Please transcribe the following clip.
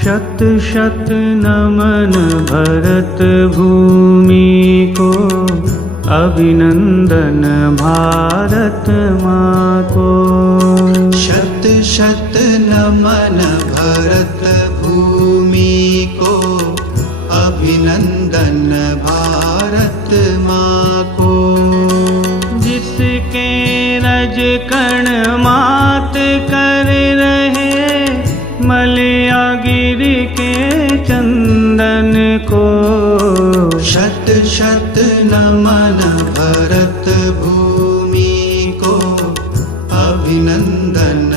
शत शत नमन भरत भूमि को, अभिनंदन भारत माँ को। शत शत नमन भरत भूमि को, अभिनंदन भारत माँ को। जिसके रज कण मात कर रहे, मलया गिर के चंदन को। शत शत नमन भरत भूमि को, अभिनंदन